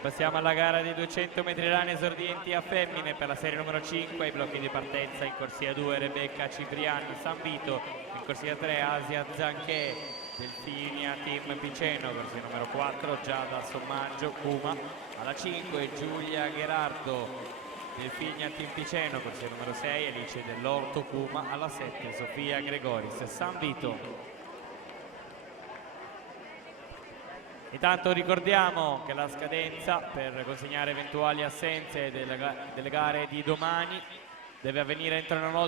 Passiamo alla gara dei 200 metri rane esordienti a femmine per la serie numero 5, ai blocchi di partenza in corsia 2 Rebecca Cipriani San Vito, in corsia 3 Asia Zanché, Delfinia Team Piceno, corsia numero 4 Giada Sommaggio Cuma, alla 5 Giulia Gherardo, Delfinia Team Piceno, corsia numero 6 Alice dell'Orto Cuma, alla 7 Sofia Gregoris San Vito. Intanto ricordiamo che la scadenza per consegnare eventuali assenze delle gare di domani deve avvenire entro una volta